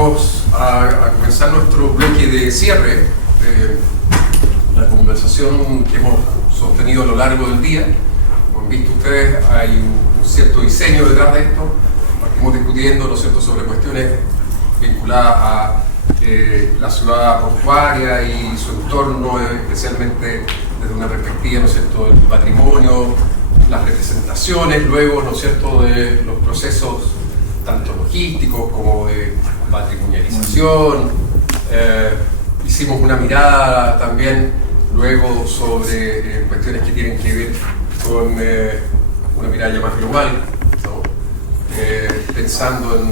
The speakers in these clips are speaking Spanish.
Vamos a comenzar nuestro bloque de cierre de la conversación que hemos sostenido a lo largo del día. Como han visto ustedes, hay un cierto diseño detrás de esto. Partimos discutiendo, ¿no es cierto?, sobre cuestiones vinculadas a la ciudad portuaria y su entorno, especialmente desde una perspectiva, ¿no es cierto?, del patrimonio, las representaciones, luego, ¿no es cierto?, de los procesos tanto logísticos como de patrimonialización. Hicimos una mirada también luego sobre cuestiones que tienen que ver con una mirada ya más global, ¿no? Pensando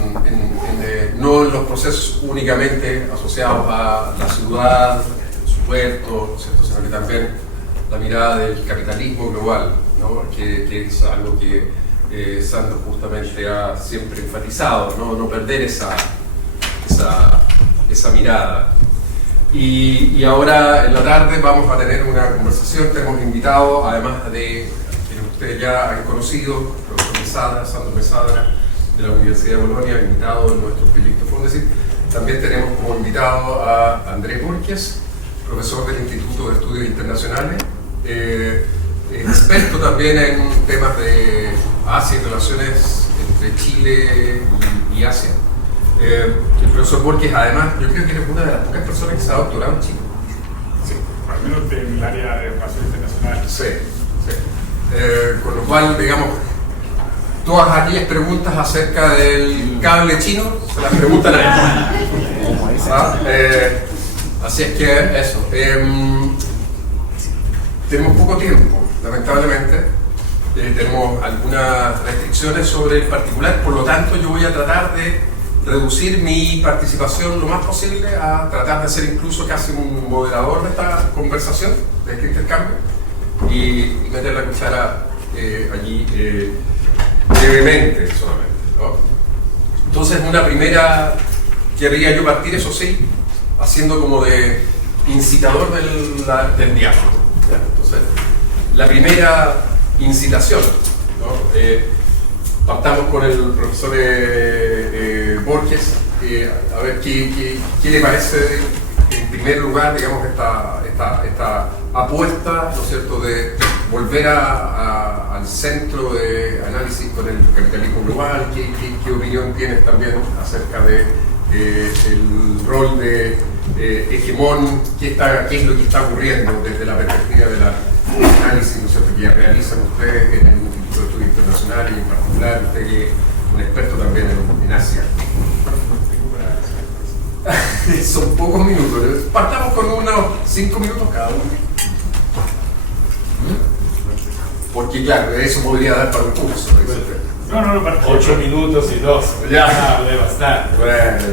no en los procesos únicamente asociados a la ciudad, su puerto, ¿no es cierto?, sino que también la mirada del capitalismo global, ¿no? que es algo que Sandro justamente ha siempre enfatizado, no perder esa mirada. Y ahora en la tarde vamos a tener una conversación. Tenemos invitado, además de quienes ustedes ya han conocido, el profesor Mesada, Sandro Mesada, de la Universidad de Bolonia, invitado en nuestro proyecto Fondesit. También tenemos como invitado a Andrés Borges, profesor del Instituto de Estudios Internacionales, experto también en temas de Asia y relaciones entre Chile y Asia. El profesor Borges, además, yo creo que es una de las pocas personas que se ha doctorado en Chile. Sí, al menos en el área de relaciones internacionales. Sí, sí. Con lo cual, digamos, todas aquellas preguntas acerca del cable chino se las preguntan a él. Así es que eso. Tenemos poco tiempo, lamentablemente. Tenemos algunas restricciones sobre el particular, por lo tanto yo voy a tratar de reducir mi participación lo más posible, a tratar de ser incluso casi un moderador de esta conversación, de este intercambio, y meter la cuchara allí brevemente solamente, ¿no? Entonces, una primera, querría yo partir, eso sí, haciendo como de incitador del diálogo, ¿ya? Entonces, la primera incitación, ¿no? Partamos con el profesor Borges, a ver qué le parece en primer lugar, digamos, esta apuesta, ¿no es cierto?, de volver al centro de análisis con el capitalismo global. ¿Qué opinión tienes también acerca de el rol de hegemón? ¿Qué es lo que está ocurriendo desde la perspectiva de la análisis, ¿no es cierto?, que realizan ustedes en el Instituto de Estudios Internacionales, y en particular usted, que es un experto también en Asia? Son pocos minutos, partamos con unos 5 minutos cada uno. Porque claro, eso podría dar para un curso, ¿no? No, 8 minutos y 2. Ya. Debe bastar. Bueno, ya está.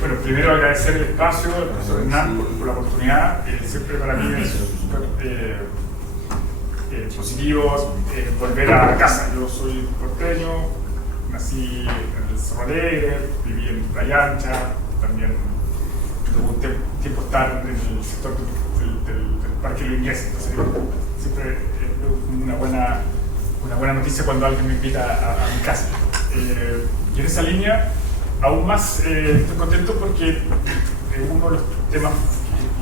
Bueno, primero agradecer el espacio, al profesor Hernán, por la oportunidad. Siempre para mí es súper positivo volver a casa. Yo soy porteño, nací en el Cerro Alegre, viví en Playa Ancha, también tuve un tiempo estar en el sector del Parque Luñez, entonces siempre es una buena noticia cuando alguien me invita a mi casa. Y en esa línea, aún más estoy contento porque uno de los temas,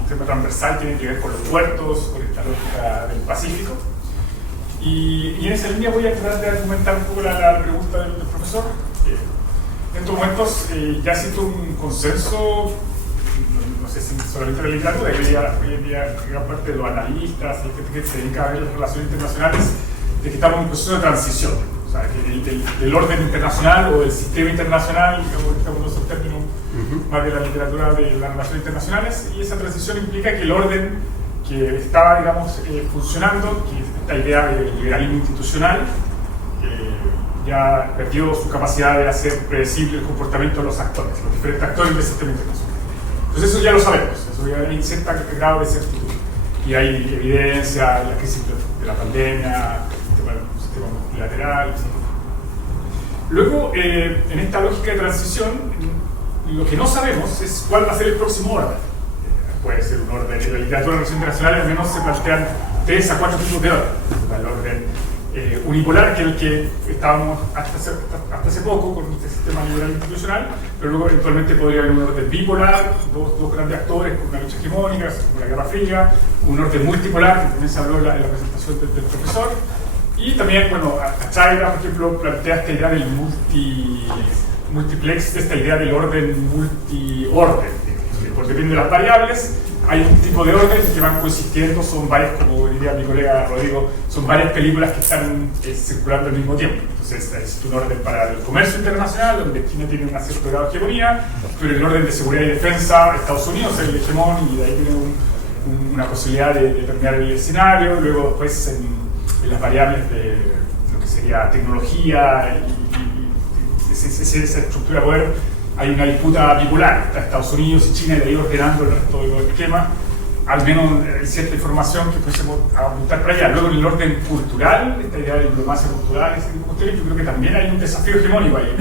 un tema transversal, tiene que ver con los puertos, con esta lógica del Pacífico. Y en esa línea voy a tratar de argumentar un poco la pregunta del profesor. En estos momentos ya existe un consenso, no sé si solamente en la literatura, hoy en día gran parte de los analistas y gente que se dedica a ver las relaciones internacionales, de que estamos en un proceso de transición. O sea, que del orden internacional o del sistema internacional, digamos que estamos en esos términos más de la literatura de las relaciones internacionales, y esa transición implica que el orden que estaba, digamos, funcionando, que esta idea de liberalismo institucional, ya perdió su capacidad de hacer predecible el comportamiento de los actores, los diferentes actores del sistema internacional. Entonces eso ya lo sabemos, eso ya hay cierto grado de certidumbre. Y hay evidencia, la crisis de la pandemia, el sistema multilateral, etc. Luego, en esta lógica de transición, lo que no sabemos es cuál va a ser el próximo orden. Puede ser un orden, en la literatura de relaciones internacionales al menos se plantean 3 a 4 tipos de orden. El orden unipolar, que es el que estábamos hasta hace poco con este sistema liberal institucional, pero luego eventualmente podría haber un orden bipolar, dos grandes actores con una lucha hegemónica, como la Guerra Fría, un orden multipolar, que también se habló en la presentación del profesor, y también, bueno, Achaira, por ejemplo, plantea esta idea del multiplex, esta idea del orden multiorden, porque depende de las variables, hay un tipo de orden que van coexistiendo, son varias, como diría mi colega Rodrigo, son varias películas que están circulando al mismo tiempo. Entonces existe un orden para el comercio internacional, donde China tiene una cierta grado de hegemonía, pero el orden de seguridad y defensa, Estados Unidos es el hegemón y de ahí tiene una posibilidad de determinar el escenario. Luego después en las variables de lo que sería tecnología y esa estructura de poder, hay una disputa bipolar, está Estados Unidos y China y de ahí ordenando el resto de los esquemas, al menos hay cierta información que pudiésemos apuntar para allá. Luego en el orden cultural, esta idea de diplomacia cultural, ese tipo de cuestiones, yo creo que también hay un desafío hegemónico ahí.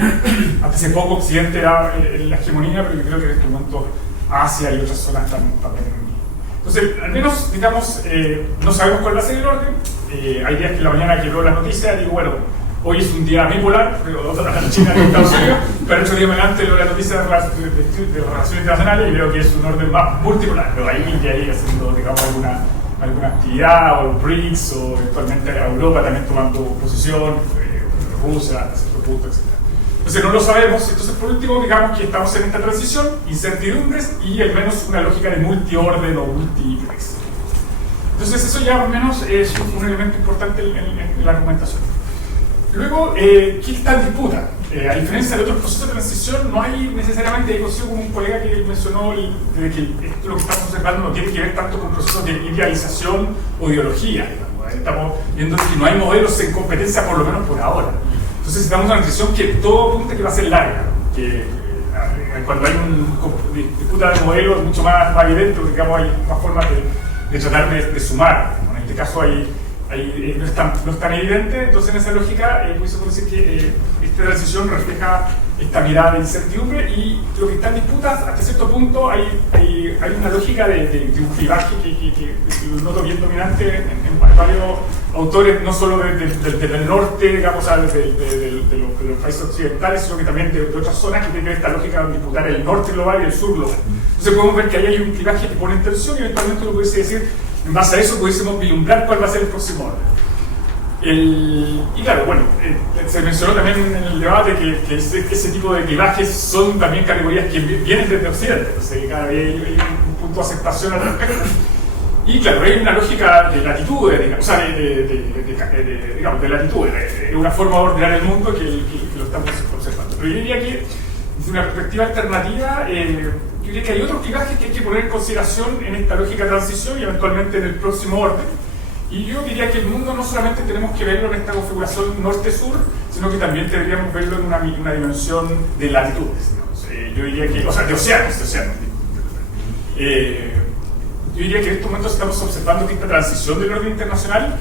Hasta hace poco Occidente era la hegemonía, pero yo creo que en este momento Asia y otras zonas están también. Entonces, al menos, digamos, no sabemos cuál va a ser el orden. Hay días que en la mañana que veo la noticia digo, bueno, hoy es un día bipolar, pero China y Estados Unidos, pero el otro día adelante leo la noticia de relaciones internacionales y veo que es un orden más multipolar, pero ahí India ahí haciendo, digamos, alguna actividad, o BRICS, o eventualmente a Europa también tomando posición, Rusia, hasta cierto punto, etc. Entonces no lo sabemos. Entonces, por último, digamos que estamos en esta transición, incertidumbres y al menos una lógica de multiorden o multiplex. Entonces eso ya al menos es un elemento importante en la argumentación. Luego, ¿qué está en disputa? A diferencia de otros procesos de transición, no hay necesariamente, coincido con un colega que mencionó de que lo que estamos observando no tiene que ver tanto con procesos de idealización o ideología. Digamos. Estamos viendo que no hay modelos en competencia, por lo menos por ahora. Entonces estamos en una transición que todo apunta que va a ser larga, que cuando hay una disputa de modelos mucho más evidente, digamos, hay más formas de tratar de sumar. En este caso no es tan evidente, entonces en esa lógica pudiésemos decir que esta transición refleja esta mirada de incertidumbre y lo que está en disputa hasta cierto punto hay una lógica de un clivaje que lo noto bien dominante en varios autores, no solo del norte, digamos, de los países occidentales, sino que también de otras zonas que tienen esta lógica de disputar el norte global y el sur global. Entonces podemos ver que ahí hay un clivaje que pone en tensión y eventualmente lo pudiese decir, en base a eso pudiésemos vislumbrar cuál va a ser el próximo orden. Y claro, bueno, se mencionó también en el debate que ese tipo de clivajes son también categorías que vienen desde Occidente, entonces cada vez hay un punto de aceptación al respecto. Y claro, hay una lógica de latitudes, digamos, o sea, de latitudes, es una forma de ordenar el mundo que lo estamos observando. Pero yo diría que, desde una perspectiva alternativa, yo diría que hay otros clivajes que hay que poner en consideración en esta lógica de transición y eventualmente en el próximo orden. Y yo diría que el mundo no solamente tenemos que verlo en esta configuración norte-sur, sino que también deberíamos verlo en una dimensión de latitudes, digamos. Yo diría que, o sea, de océanos. Yo diría que en estos momentos estamos observando que esta transición del orden internacional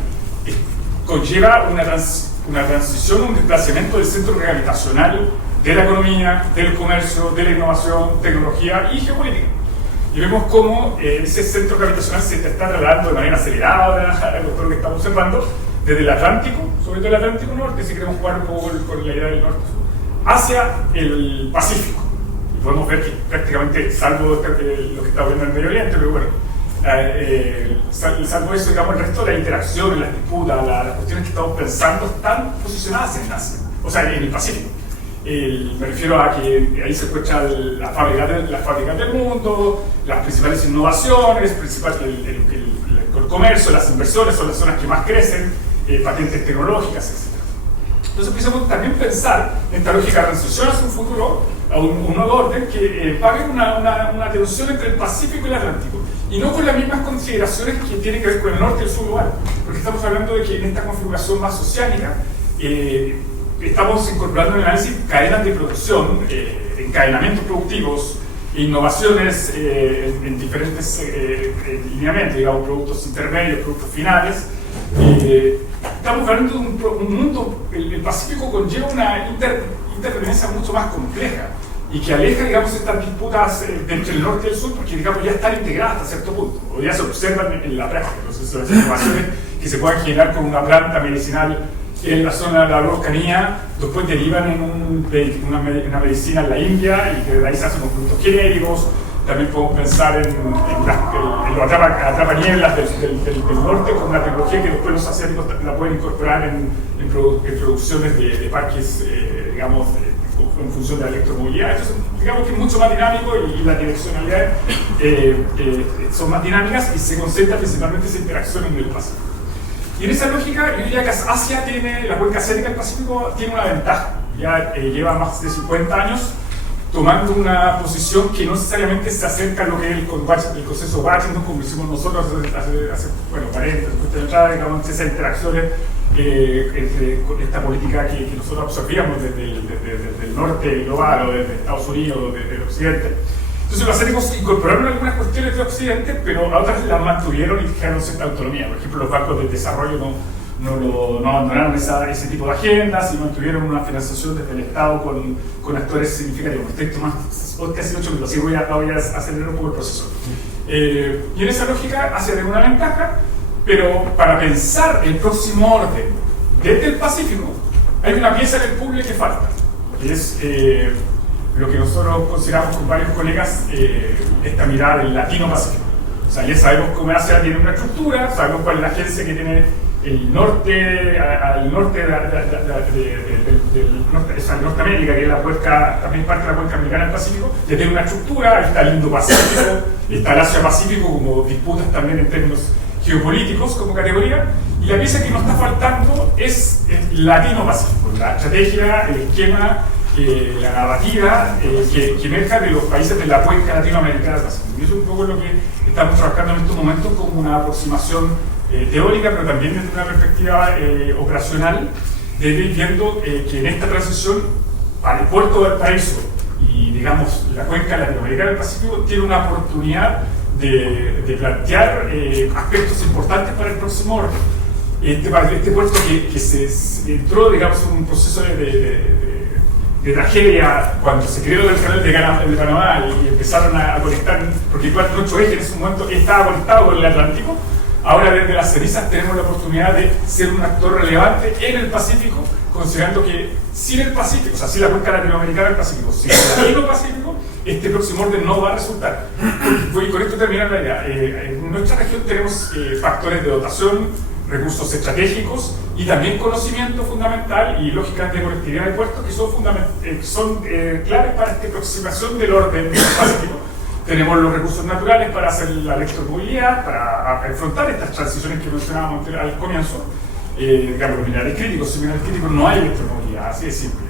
conlleva una transición, un desplazamiento del centro gravitacional de la economía, del comercio, de la innovación, tecnología y geopolítica. Y vemos cómo ese centro gravitacional se está trasladando de manera acelerada ahora, todo lo que estamos observando, desde el Atlántico, sobre todo el Atlántico Norte, si queremos jugar un poco con la idea del norte, hacia el Pacífico. Y podemos ver que prácticamente, salvo lo que está viendo en el Medio Oriente, pero bueno, salvo eso, digamos, el resto de la interacción, las disputas, las cuestiones que estamos pensando están posicionadas en Asia, o sea, en el Pacífico. Me refiero a que ahí se encuentran las fábricas del mundo, las principales innovaciones, el comercio, las inversiones son las zonas que más crecen, patentes tecnológicas, etc. Entonces empezamos también a pensar en esta lógica de transición hacia un futuro, a un nuevo orden que va a haber una tensión entre el Pacífico y el Atlántico, y no con las mismas consideraciones que tienen que ver con el norte y el sur global, porque estamos hablando de que en esta configuración más oceánica estamos incorporando en el análisis cadenas de producción, encadenamientos productivos, innovaciones en diferentes lineamientos, digamos, productos intermedios, productos finales. Estamos hablando de un mundo, el Pacífico conlleva una interdependencia mucho más compleja y que aleja, digamos, estas disputas entre el norte y el sur, porque, digamos, ya están integradas hasta cierto punto, o ya se observan en la práctica. Entonces, las innovaciones que se puedan generar con una planta medicinal en la zona de la Araucanía, después derivan en una medicina en la India y que de ahí se hacen los productos genéricos. También podemos pensar en los atrapanieblas del norte con una tecnología que después los asiáticos la pueden incorporar en producciones de parques, digamos, en función de la electromovilidad. Entonces, digamos que es mucho más dinámico y las direccionalidades son más dinámicas y se concentra principalmente esa interacción en el Pacífico. Y en esa lógica, yo diría que Asia tiene, la cuenca asiática del Pacífico tiene una ventaja. Ya lleva más de 50 años tomando una posición que no necesariamente se acerca a lo que es el consenso Washington, como hicimos nosotros hace 40 años, digamos, esas interacciones con esta política que nosotros absorbíamos desde el norte global o desde Estados Unidos o desde el occidente. Entonces los asiáticos incorporaron algunas cuestiones de occidente, pero a otras las mantuvieron y dejaron cierta autonomía. Por ejemplo, los bancos de desarrollo no abandonaron ese tipo de agendas y mantuvieron una financiación desde el Estado con actores significativos. Estoy tomando casi 8 minutos, así voy a acelerar un poco el proceso. Y en esa lógica Asia tiene una ventaja, pero para pensar el próximo orden desde el Pacífico, hay una pieza en el puzzle que falta, que es lo que nosotros consideramos con varios colegas esta mirada del latino-pacífico. O sea, ya sabemos cómo Asia tiene una estructura, sabemos cuál es la agencia que tiene el norte, al norte de Norteamérica, que es la cuenca, también parte de la cuenca americana del Pacífico, ya tiene una estructura, está el Indo-Pacífico, está el Asia-Pacífico como disputas también en términos geopolíticos como categoría, y la pieza que nos está faltando es el latino-pacífico, la estrategia, el esquema, la narrativa que emerja de los países de la cuenca latinoamericana del Pacífico. Y eso es un poco lo que estamos trabajando en estos momentos como una aproximación teórica, pero también desde una perspectiva operacional, de ir viendo que en esta transición al puerto del Paraíso y, digamos, la cuenca latinoamericana del Pacífico tiene una oportunidad de plantear aspectos importantes para el próximo orden. Este puerto que se entró, digamos, en un proceso de tragedia cuando se creó el canal de Panamá y empezaron a conectar, porque nuestro eje en ese momento estaba conectado con el Atlántico. Ahora desde las cenizas tenemos la oportunidad de ser un actor relevante en el Pacífico, considerando que sin el Pacífico, o sea, sin la cuenca latinoamericana del Pacífico, sin el Latino-Pacífico, este próximo orden no va a resultar. Voy con esto a terminar la idea. En nuestra región tenemos factores de dotación, recursos estratégicos y también conocimiento fundamental y lógicas de conectividad de puertos que son claves para esta aproximación del orden Pacífico. Tenemos los recursos naturales para hacer la electromovilidad, para afrontar estas transiciones que mencionábamos al comienzo. Digamos, los minerales críticos, sin minerales críticos no hay electromovilidad, así de simple.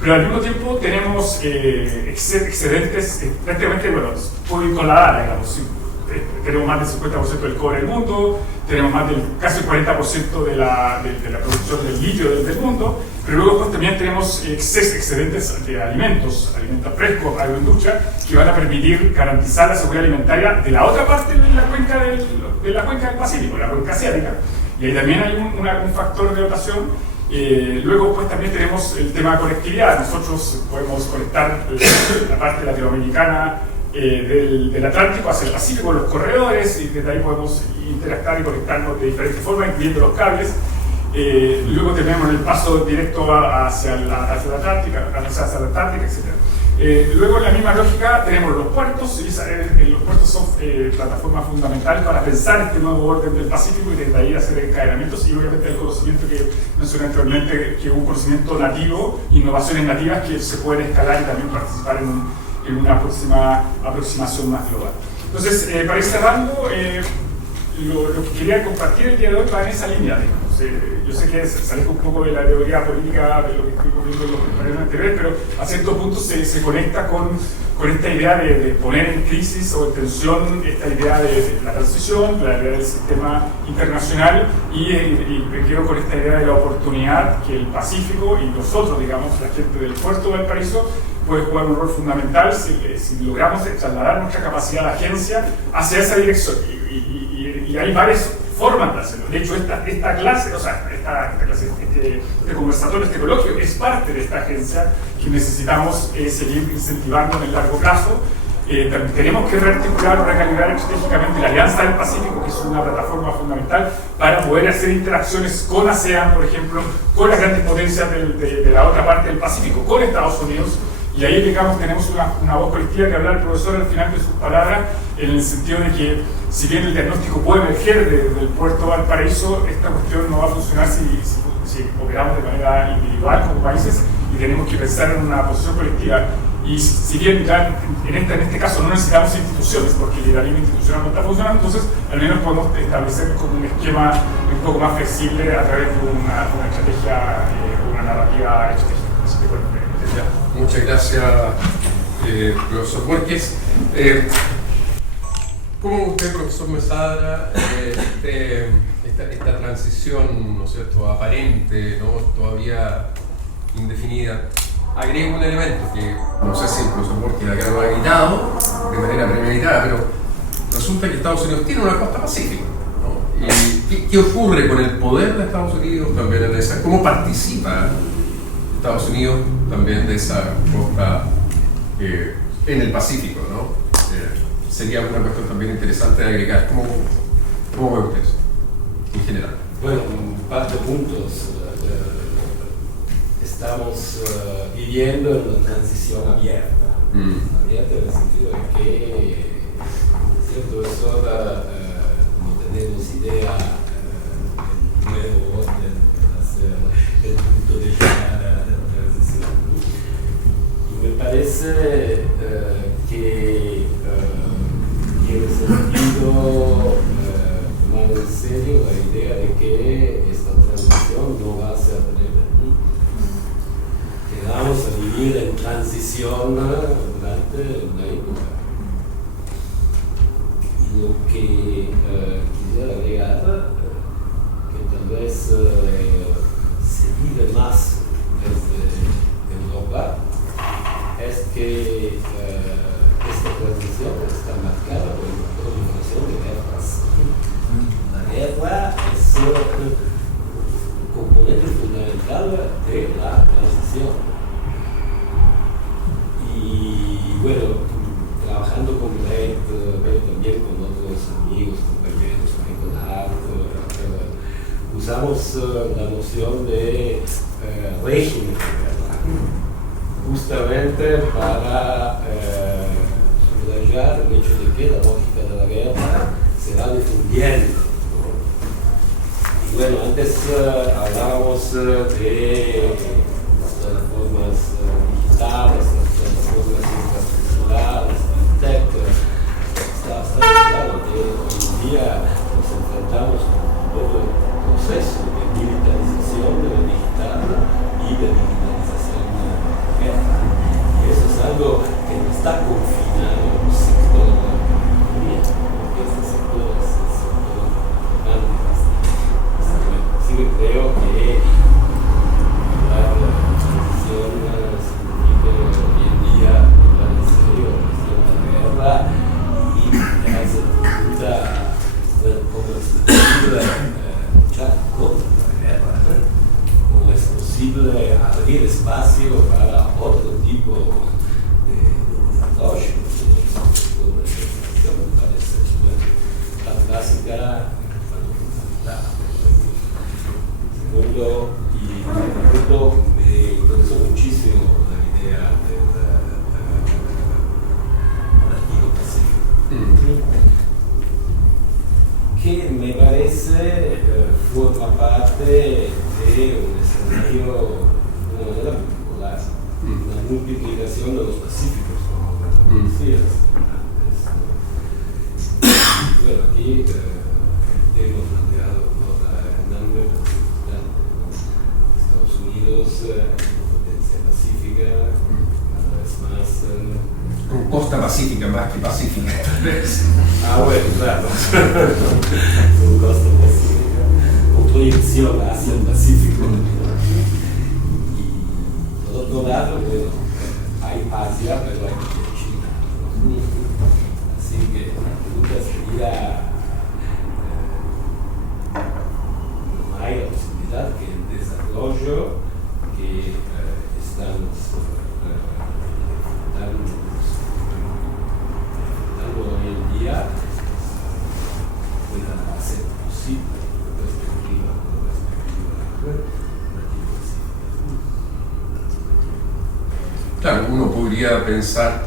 Pero al mismo tiempo tenemos excedentes, prácticamente, bueno, puedo ir con la data, digamos, tenemos más del 50% del cobre del mundo, tenemos más del casi el 40% de la producción del litio del mundo, pero luego pues, también tenemos excedentes de alimentos frescos, agroindustria, que van a permitir garantizar la seguridad alimentaria de la otra parte de la cuenca del Pacífico, la cuenca asiática. Y ahí también hay un factor de dotación. Luego pues también tenemos el tema de conectividad. Nosotros podemos conectar la parte latinoamericana del Atlántico hacia el Pacífico, los corredores, y desde ahí podemos interactuar y conectarnos de diferentes formas, incluyendo los cables. Luego tenemos el paso directo hacia la Antártica, etc. Luego en la misma lógica tenemos los puertos, y los puertos son plataformas fundamentales para pensar este nuevo orden del Pacífico y desde ahí hacer encadenamientos, y obviamente el conocimiento que mencioné anteriormente, que es un conocimiento nativo, innovaciones nativas que se pueden escalar y también participar en una próxima aproximación más global. Entonces, para ir cerrando, lo que quería compartir el día de hoy va en esa línea, digamos. Yo sé que se aleja un poco de la teoría política de lo que estoy viendo en los compañeros anteriores, pero a cierto punto se conecta con esta idea de poner en crisis o en tensión esta idea de la transición, la idea del sistema internacional, y me quedo con esta idea de la oportunidad que el Pacífico y nosotros, digamos, la gente del puerto del Paraíso, puede jugar un rol fundamental si logramos trasladar nuestra capacidad de agencia hacia esa dirección. Y hay varias formas de hacerlo. De hecho, esta clase, o sea, este conversatorio, este coloquio, es parte de esta agencia que necesitamos seguir incentivando en el largo plazo. tenemos que rearticular o recalibrar estratégicamente la Alianza del Pacífico, que es una plataforma fundamental para poder hacer interacciones con ASEAN, por ejemplo, con las grandes potencias de la otra parte del Pacífico, con Estados Unidos. Y ahí, digamos, tenemos una voz colectiva que habla el profesor al final de sus palabras, en el sentido de que, si bien el diagnóstico puede emerger del puerto Valparaíso, esta cuestión no va a funcionar si operamos de manera individual como países, y tenemos que pensar en una posición colectiva. Y si bien ya en este caso no necesitamos instituciones, porque el liderazgo institucional no está funcionando, entonces al menos podemos establecer como un esquema un poco más flexible a través de una estrategia, una narrativa estratégica. Muchas gracias, profesor Borges. ¿Cómo usted, profesor Mesadra, esta transición, ¿no es cierto?, aparente, ¿no?, todavía indefinida, agrega un elemento que no sé si el profesor Borges acá lo ha gritado de manera premeditada, pero resulta que Estados Unidos tiene una costa pacífica, ¿no? ¿Y qué ocurre con el poder de Estados Unidos también en esa? ¿Cómo participa Estados Unidos también de esa costa en el Pacífico, ¿no? Sería una cuestión también interesante de agregar. ¿Cómo ve usted eso, en general? Bueno, un par de puntos. Estamos viviendo en una transición abierta. Abierta en el sentido de que, cierto, es hora, no tenemos idea del nuevo orden, el punto de llegada de la transición. Y me parece que tiene sentido tomar en serio la idea de que esta transición no va a ser breve. Quedamos a vivir en transición durante una época. Y lo que quisiera agregar, que tal vez se vive más desde Europa, es que esta transición está marcada por una proliferación de guerras. La guerra es un componente fundamental de la transición. Y bueno, trabajando con Brett, también con otros amigos, compañeros, Michael Hart, usamos la noción de régimen de guerra, justamente para subrayar el hecho de que la lógica de la guerra se va difundiendo, ¿no? Y bueno, antes hablábamos de las plataformas digitales, las plataformas infraestructurales, etc. Está claro que hoy en día nos enfrentamos con todo el proceso de militarización de lo digital y de digitalización de la guerra. Y eso es algo que no está confinado a un sector de la economía, porque este sector es el sector grande. Así que creo que la transición significa hoy en día tomar en serio la cuestión de la guerra y darse cuenta de cómo es posible luchar contra la guerra, cómo es posible abrir espacio para otro tipo de desarrollo, de organización. Me parece la clásica fundamental. Segundo, y me interesó muchísimo la idea del Indo-Pacífico, que me parece forma parte de un escenario de una manera particular, una multiplicación de los pacíficos, como decías antes. Bueno, aquí hemos planteado una enorme Estados Unidos, potencia pacífica, cada vez más. Con costa pacífica más que pacífica. Bueno, claro. Con costa pacífica, con proyección hacia el Pacífico. Y por otro lado, bueno, hay Asia, pero hay China. Así que la pregunta sería, no hay la posibilidad que el desarrollo que estamos hace posible perspectiva latino-pacífica. Claro, uno podría pensar,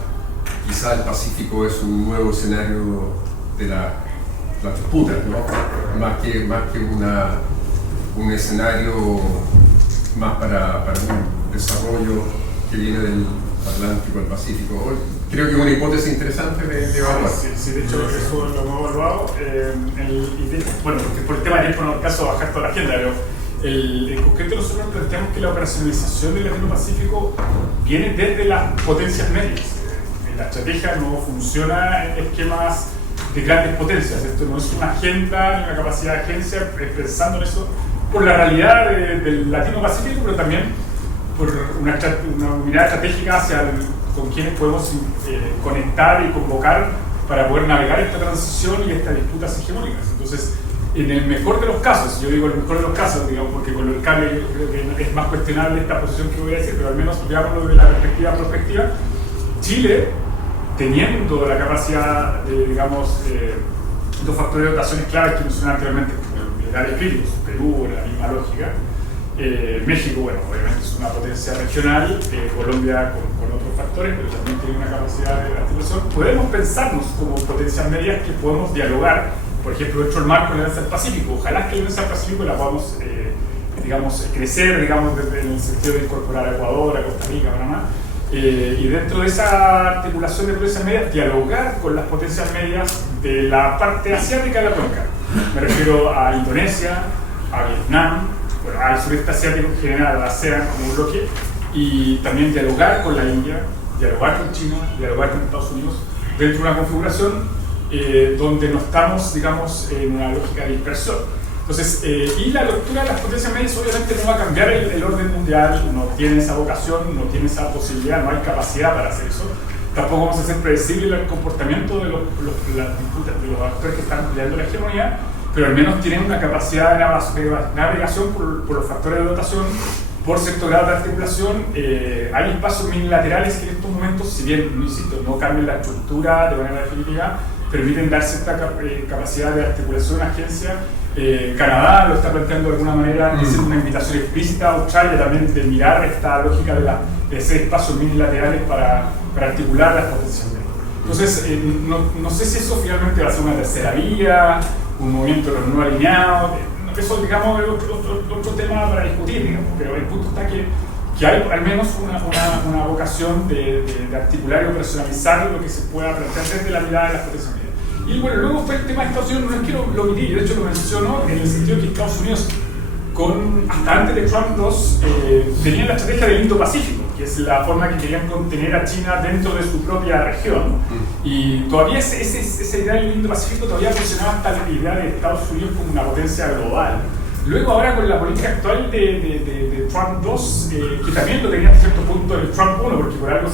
quizá el Pacífico es un nuevo escenario de las disputas, ¿no? Más que un escenario más para un desarrollo que viene del Atlántico al Pacífico. Creo que es una hipótesis interesante de evaluar. Sí, de hecho eso lo hemos evaluado. Bueno, porque por el tema de tiempo no es el caso de bajar toda la agenda, pero en concreto nosotros planteamos que la operacionalización del Latino-Pacífico viene desde las potencias medias. La estrategia no funciona en esquemas de grandes potencias. Esto no es una agenda ni una capacidad de agencia pensando en eso por la realidad del Latino-Pacífico, pero también por una mirada estratégica hacia con quienes podemos conectar y convocar para poder navegar esta transición y estas disputas hegemónicas. Entonces, en el mejor de los casos, yo digo el mejor de los casos, digamos, porque con el cable yo creo que es más cuestionable esta posición que voy a decir, pero al menos veámoslo desde la perspectiva prospectiva, Chile, teniendo la capacidad de, digamos, dos factores de dotaciones claves que mencioné anteriormente, como minerales críticos, Perú, la misma lógica, México, bueno, obviamente es una potencia regional, Colombia con otros factores, pero también tiene una capacidad de articulación. Podemos pensarnos como potencias medias que podemos dialogar, por ejemplo, dentro del marco de la Alianza del Pacífico. Ojalá que la Alianza del Pacífico la podamos, digamos, crecer, digamos, desde en el sentido de incorporar a Ecuador, a Costa Rica, a Panamá. Y dentro de esa articulación de potencias medias, dialogar con las potencias medias de la parte asiática de la cuenca. Me refiero a Indonesia, a Vietnam, bueno, al sureste asiático en general, a la ASEAN como un bloque, y también dialogar con la India, dialogar con China, dialogar con Estados Unidos, dentro de una configuración donde no estamos, digamos, en una lógica de dispersión. Entonces, y la lectura de las potencias medias obviamente no va a cambiar el orden mundial, no tiene esa vocación, no tiene esa posibilidad, no hay capacidad para hacer eso. Tampoco vamos a hacer predecible el comportamiento de las disputas, de los actores que están peleando la hegemonía, pero al menos tienen una capacidad de navegación por los factores de dotación, por cierto grado de articulación. Hay espacios minilaterales que en estos momentos, si bien, no insisto, no cambian la estructura de manera definitiva, permiten dar cierta capacidad de articulación a agencia. Canadá lo está planteando de alguna manera, es una invitación explícita a Australia también de mirar esta lógica de hacer espacios minilaterales para articular las potencias medias. Entonces, no sé si eso finalmente va a ser una tercera vía, un movimiento de los no alineados, eso digamos es otro tema para discutir, digamos, pero el punto está que hay al menos una vocación de articular y operacionalizar lo que se pueda plantear desde la mirada de las potencias medias. Y bueno, luego fue el tema de Estados Unidos, no es que lo omití, de hecho lo menciono en el sentido que Estados Unidos, hasta antes de Trump 2, tenía la estrategia del Indo-Pacífico, que es la forma que querían contener a China dentro de su propia región. Y todavía esa idea del Indo-Pacífico todavía funcionaba hasta la idea de Estados Unidos como una potencia global. Luego ahora con la política actual de Trump 2, que también lo tenía hasta cierto punto el Trump 1, porque por algo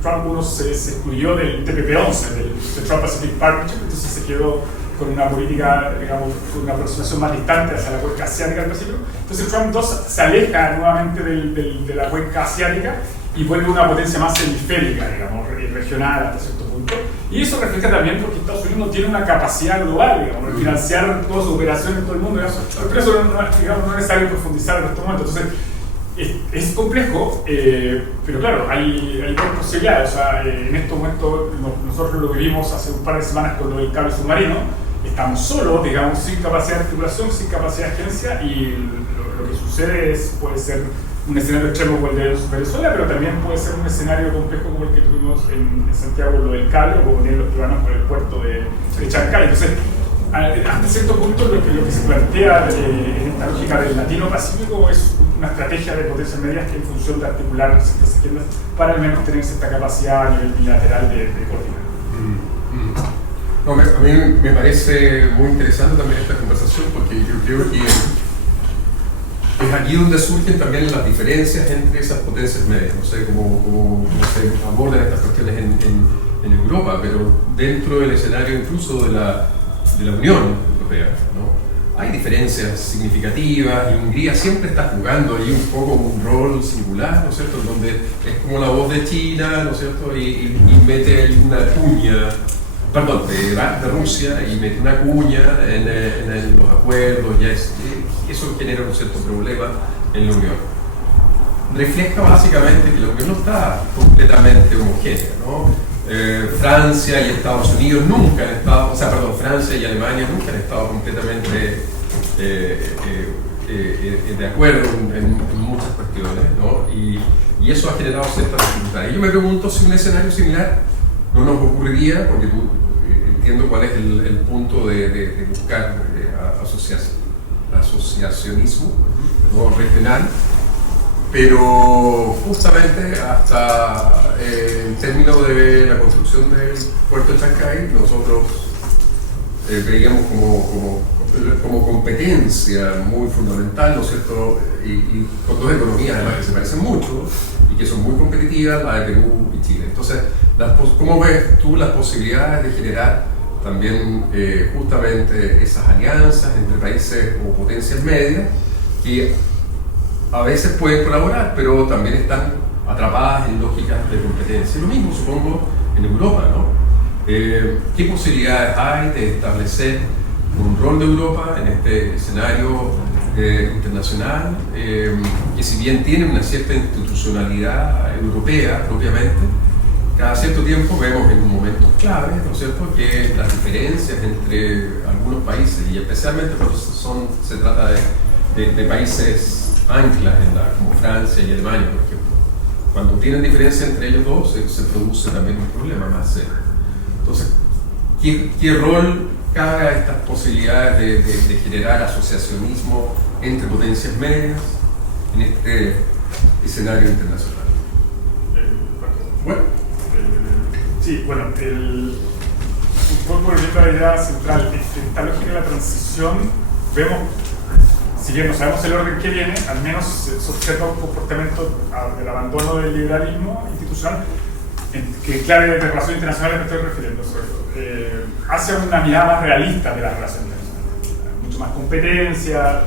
Trump 1 se excluyó del TPP-11, del Trump Pacific Partnership, entonces se quedó con una política, digamos, con una aproximación más distante hacia la cuenca asiática del Pacífico. Entonces Trump 2 se aleja nuevamente de la cuenca asiática y vuelve una potencia más hemisférica, digamos, regional hasta cierto punto. Y eso refleja también porque Estados Unidos no tiene una capacidad global, digamos, de financiar todas sus operaciones en todo el mundo. Pero eso no es necesario profundizar en este momento. Entonces, es complejo, pero claro, hay dos posibilidades. O sea, en estos momentos nosotros lo vivimos hace un par de semanas con lo del cable submarino. Estamos solos, digamos, sin capacidad de articulación, sin capacidad de agencia, y lo que sucede puede ser un escenario extremo como el de Venezuela, pero también puede ser un escenario complejo como el que tuvimos en Santiago, lo del cable, o como tienen los peruanos por el puerto de Chancay. Entonces, hasta cierto punto lo que se plantea en esta lógica del Latino-Pacífico es una estrategia de potencias medias que en función de articular ciertas agendas para al menos tener cierta capacidad a nivel bilateral de coordinar. No, a mí me parece muy interesante también esta conversación, porque yo creo que es aquí donde surgen también las diferencias entre esas potencias medias. No sé cómo se abordan estas cuestiones en Europa, pero dentro del escenario incluso de la Unión Europea, ¿no? Hay diferencias significativas y Hungría siempre está jugando ahí un poco un rol singular, ¿no es cierto?, en donde es como la voz de China, ¿no es cierto?, y mete ahí una cuña perdón, de Rusia y mete una cuña en los acuerdos, eso genera un cierto problema en la Unión. Refleja básicamente que la Unión no está completamente homogénea, ¿no? Francia y Estados Unidos nunca han estado, Francia y Alemania nunca han estado completamente de acuerdo en muchas cuestiones, ¿no? Y eso ha generado ciertas dificultades. Yo me pregunto si un escenario similar no nos ocurriría, porque tú entiendo cuál es el punto de buscar asociacionismo, ¿no? Regional, pero justamente hasta en términos de la construcción del puerto de Chancay, nosotros veíamos como competencia muy fundamental, ¿no es cierto? Y con dos economías además que se parecen mucho y que son muy competitivas, la de Perú y Chile. Entonces, ¿cómo ves tú las posibilidades de generar también justamente esas alianzas entre países o potencias medias que a veces pueden colaborar, pero también están atrapadas en lógicas de competencia? Lo mismo, supongo, en Europa, ¿no? ¿Qué posibilidades hay de establecer un rol de Europa en este escenario internacional, que si bien tiene una cierta institucionalidad europea propiamente, cada cierto tiempo vemos en momentos claves, ¿no es cierto?, que las diferencias entre algunos países, y especialmente cuando se trata de países anclas como Francia y Alemania, por ejemplo, cuando tienen diferencia entre ellos dos se produce también un problema más serio. Entonces, ¿qué rol cabe a estas posibilidades de generar asociacionismo entre potencias medias en este escenario internacional? Un poco volviendo a la idea central, esta lógica de la transición, vemos, si bien no sabemos el orden que viene, al menos se observa un comportamiento del abandono del liberalismo institucional, que clave de relaciones internacionales me estoy refiriendo sobre todo, hacia una mirada más realista de las relaciones internacionales, mucho más competencia,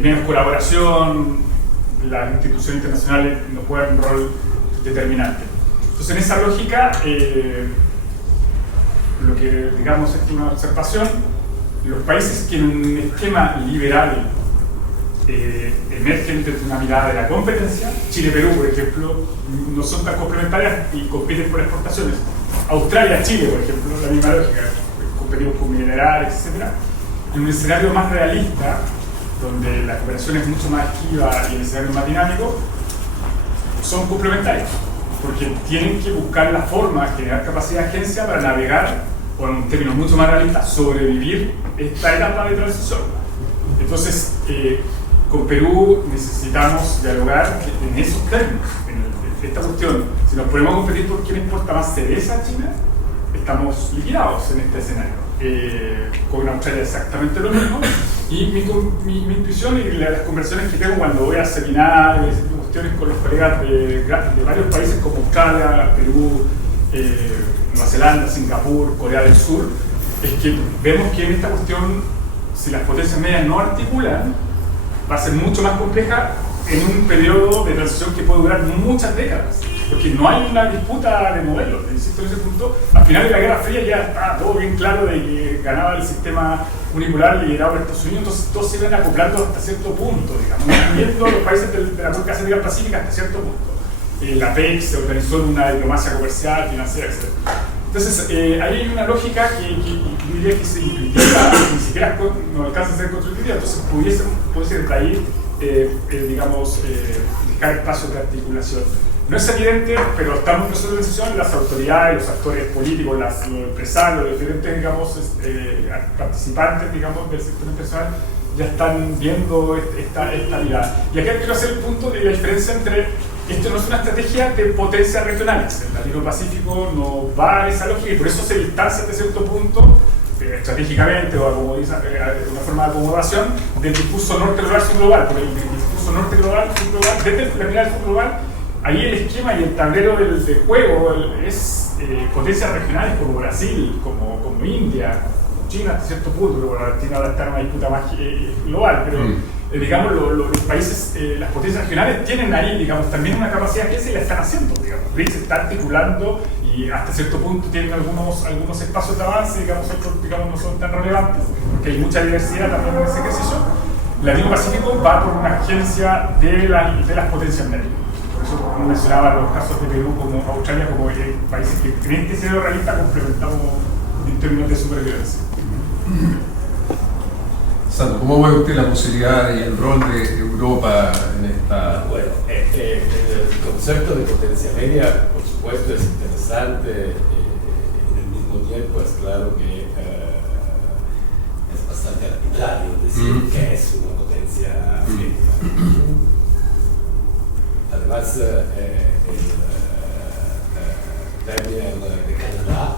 menos colaboración, las instituciones internacionales no juegan un rol determinante. Entonces, en esa lógica, lo que digamos es una observación, los países que en un esquema liberal emergen desde una mirada de la competencia, Chile y Perú, por ejemplo, no son tan complementarias y compiten por exportaciones. Australia, Chile, por ejemplo, la misma lógica, competimos por minerales, etc. En un escenario más realista, donde la cooperación es mucho más activa y el escenario más dinámico, son complementarios, porque tienen que buscar la forma de generar capacidad de agencia para navegar, o en términos mucho más realistas, sobrevivir esta etapa de transición. Entonces, con Perú necesitamos dialogar en esos términos, en esta cuestión. Si nos ponemos a competir por quién importa más cereza a China, estamos liquidados en este escenario. Con Australia exactamente lo mismo. Y mi intuición y las conversaciones que tengo cuando voy a seminarios y ese tipo de cuestiones con los colegas de varios países como Australia, Perú, Nueva Zelanda, Singapur, Corea del Sur, es que vemos que en esta cuestión, si las potencias medias no articulan, va a ser mucho más compleja en un periodo de transición que puede durar muchas décadas, porque no hay una disputa de modelos. Insisto en ese punto, al final de la Guerra Fría ya está todo bien claro de que ganaba el sistema unipolar liderado por Estados Unidos, entonces todos se iban acoplando hasta cierto punto, digamos, incluyendo los países de la Cuenca Central Pacífica hasta cierto punto. La PEC se organizó en una diplomacia comercial, financiera, etc. Entonces, ahí hay una lógica que yo diría que se intuitiva, ni siquiera no alcanza a ser constructiva, entonces pudiese desde ahí, dejar espacios de articulación. No es evidente, pero estamos en proceso de decisión, las autoridades, los actores políticos, los empresarios, los diferentes participantes del sector empresarial ya están viendo esta mirada. Y acá quiero hacer el punto de la diferencia entre esto no es una estrategia de potencias regionales. El Latino-Pacífico no va a esa lógica y por eso se distancia hasta cierto punto, estratégicamente o de una forma de acomodación, del discurso norte global sur global. Porque el discurso norte global sur global, desde la mirada del sur global, ahí el esquema y el tablero del juego es potencias regionales como Brasil, como India, como China hasta cierto punto, pero Argentina ahora está en una disputa más global, pero digamos, los países, las potencias regionales tienen ahí, digamos, también una capacidad que se la están haciendo, digamos. BRICS está articulando y y hasta cierto punto tienen algunos espacios de avance, digamos, otros no son tan relevantes, porque hay mucha diversidad también en ese ejercicio. Latino-Pacífico va por una agencia de las potencias médicas. Por eso, como mencionaba, los casos de Perú como Australia, como países que creen que se ve realista, complementamos en términos de supervivencia. Sandro, ¿cómo ve usted la posibilidad y el rol de Europa en esta...? Bueno, el concepto de potencia media, por supuesto, es interesante. En el mismo tiempo es claro que es bastante arbitrario decir que es una potencia media. Además, el Premier de Canadá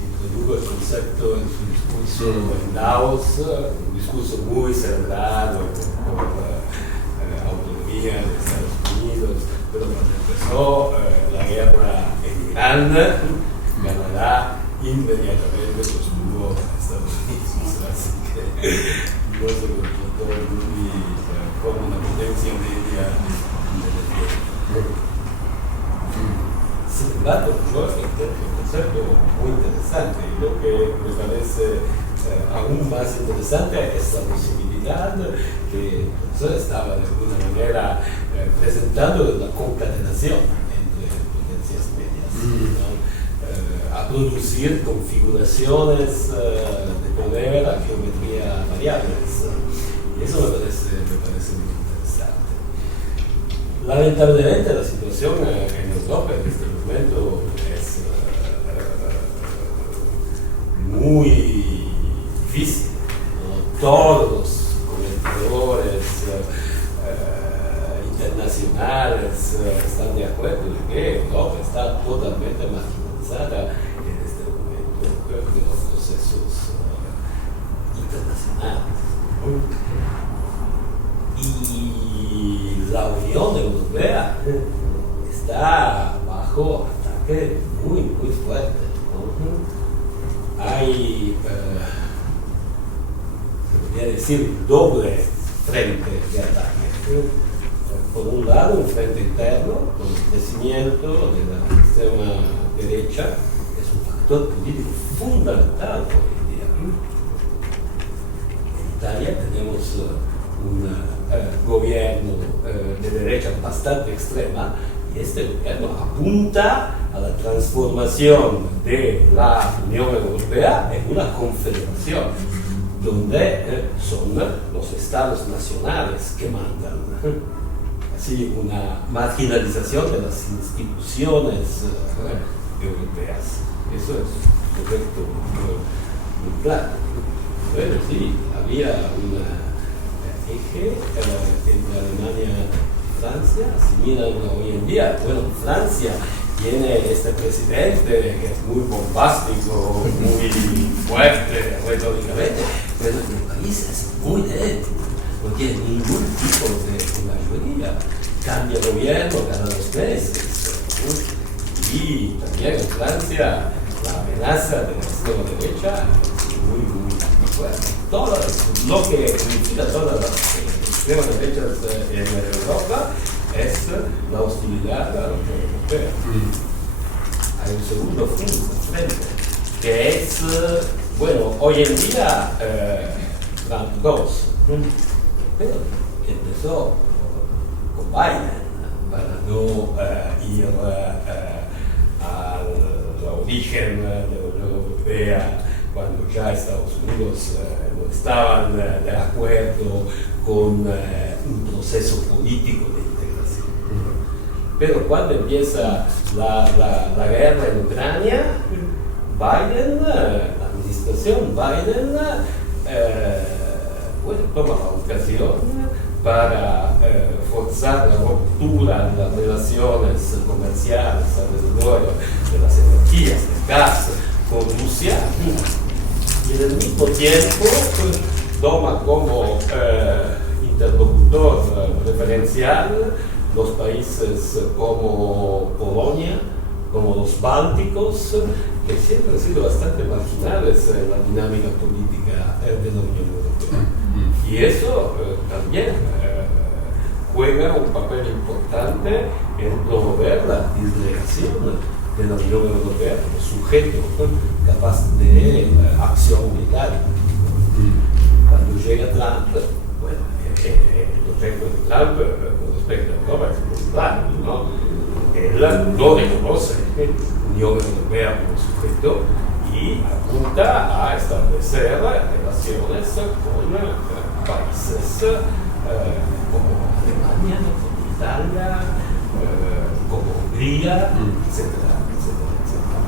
introdujo el concepto en su discurso en Davos, un discurso muy celebrado por autonomía de Estados Unidos, pero cuando empezó la guerra en Irán, Canadá inmediatamente sostuvo a Estados Unidos, así que no se comportó muy como una potencia media del tiempo. Sin embargo, yo encuentro un concepto muy interesante y lo que me parece aún más interesante es la posibilidad que el profesor estaba de alguna manera presentando de la concatenación entre potencias medias, ¿no? A producir configuraciones de poder a geometría variables, y eso me parece muy interesante. Lamentablemente la situación en Europa en este momento es muy difícil, ¿no? Todos los comentadores internacionales están de acuerdo en que Europa está totalmente marginalizada en este momento de los procesos internacionales. Y la Unión Europea está bajo ataque muy fuerte, ¿no? Hay, se podría decir, doble frente de ataque. Por un lado, un frente interno, con el crecimiento de la extrema derecha, es un factor político fundamental hoy en día. En Italia tenemos un gobierno de derecha bastante extrema, y este gobierno apunta a la transformación de la Unión Europea en una confederación, donde son los estados nacionales que mandan. Así, una marginalización de las instituciones europeas. Eso es un proyecto muy claro. Bueno, sí, había una eje entre Alemania y Francia. Si miran hoy en día, bueno, Francia tiene este presidente que es muy bombástico, muy fuerte retóricamente, pero el país es muy débil, no tiene ningún tipo de mayoría, cambia gobierno cada 2 meses, ¿no? Y también en Francia la amenaza de la extrema derecha es muy fuerte. Todo lo que significa todas las extremas derechas en Europa es la hostilidad a la Unión Europea. Hay un segundo frente, que es, bueno, hoy en día Trump 2, pero empezó con Biden para no ir al origen de la Unión Europea, cuando ya Estados Unidos no estaban de acuerdo con un proceso político de integración. Pero cuando empieza la guerra en Ucrania, Biden, la administración Biden, bueno, toma la ocasión para forzar la ruptura de las relaciones comerciales alrededor de las energías, del gas, con Rusia, y en el mismo tiempo toma como interlocutor referencial los países como Polonia, como los bálticos, que siempre han sido bastante marginales en la dinámica política de la Unión Europea. Y eso también juega un papel importante en promover la disgregación de la Unión Europea como sujeto capaz de acción militar. Cuando llega Trump, bueno, el proyecto de Trump con respecto a Europa es muy claro, ¿no? Él no reconoce la Unión Europea como sujeto y apunta a establecer relaciones con países como Alemania, como Italia, como Hungría, etcétera, etcétera, etcétera.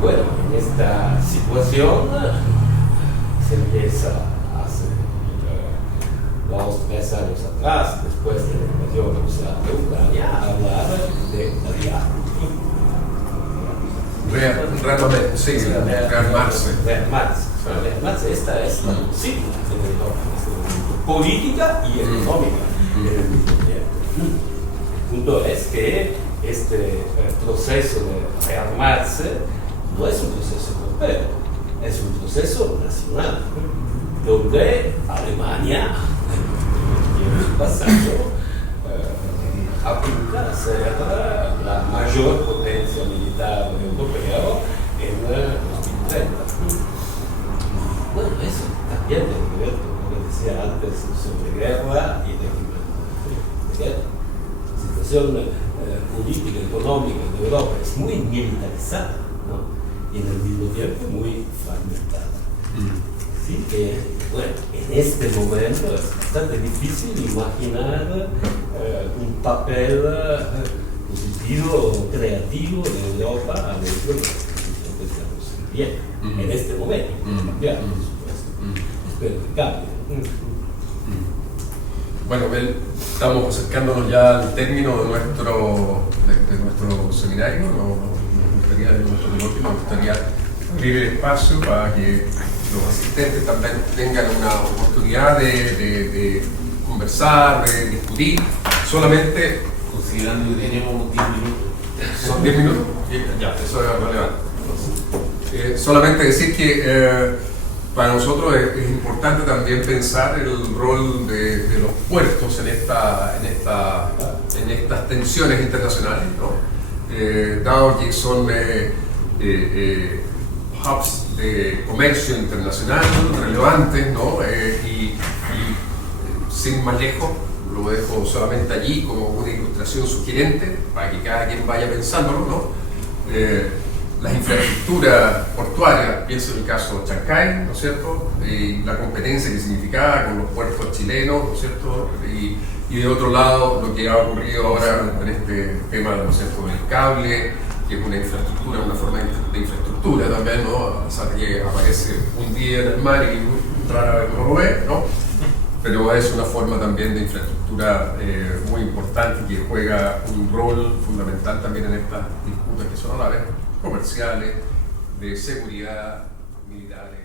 Bueno, en esta situación se empieza hace 2 o 3 años atrás, después de la invasión rusa de Ucrania, a hablar de aliados. Rearmarse. Esta es la consigna de Europa en este momento, política y económica en el mismo tiempo. El punto es que este proceso de rearmarse no es un proceso europeo, es un proceso nacional, donde Alemania, en su pasado, apunta a ser la mayor potencia militar europea en 2030. Bueno, eso también tiene que ver con lo que decía antes sobre guerra y de guerra. La situación política y económica de Europa es muy militarizada, ¿no? Y en el mismo tiempo muy fragmentada. Así que, bueno, en este momento es bastante difícil imaginar un papel positivo o creativo de Europa dentro de la institución que estamos viviendo. En este momento, puede cambiar, por supuesto. Espero que cambie. Bueno, estamos acercándonos ya al término de nuestro seminario. Nos gustaría abrir el espacio para que los asistentes también tengan una oportunidad de conversar, de discutir. Solamente, considerando que tenemos 10 minutos. ¿Son 10 minutos? Ya, eso es relevante. Solamente decir que para nosotros es importante también pensar el rol de los puertos en estas tensiones internacionales, ¿no? Dado que son hubs de comercio internacional relevantes, ¿no? Y sin más lejos, lo dejo solamente allí como una ilustración sugerente para que cada quien vaya pensándolo, ¿no? Las infraestructuras portuarias, pienso en el caso de Chancay, ¿no es cierto? Y la competencia que significaba con los puertos chilenos, ¿no es cierto? Y de otro lado, lo que ha ocurrido ahora en este tema, ¿no es cierto?, del cable, que es una infraestructura, una forma de infraestructura también, ¿no? O sea, que aparece un día en el mar y rara vez no lo ve, ¿no? Pero es una forma también de infraestructura muy importante que juega un rol fundamental también en estas disputas que son a la vez comerciales, de seguridad, militares.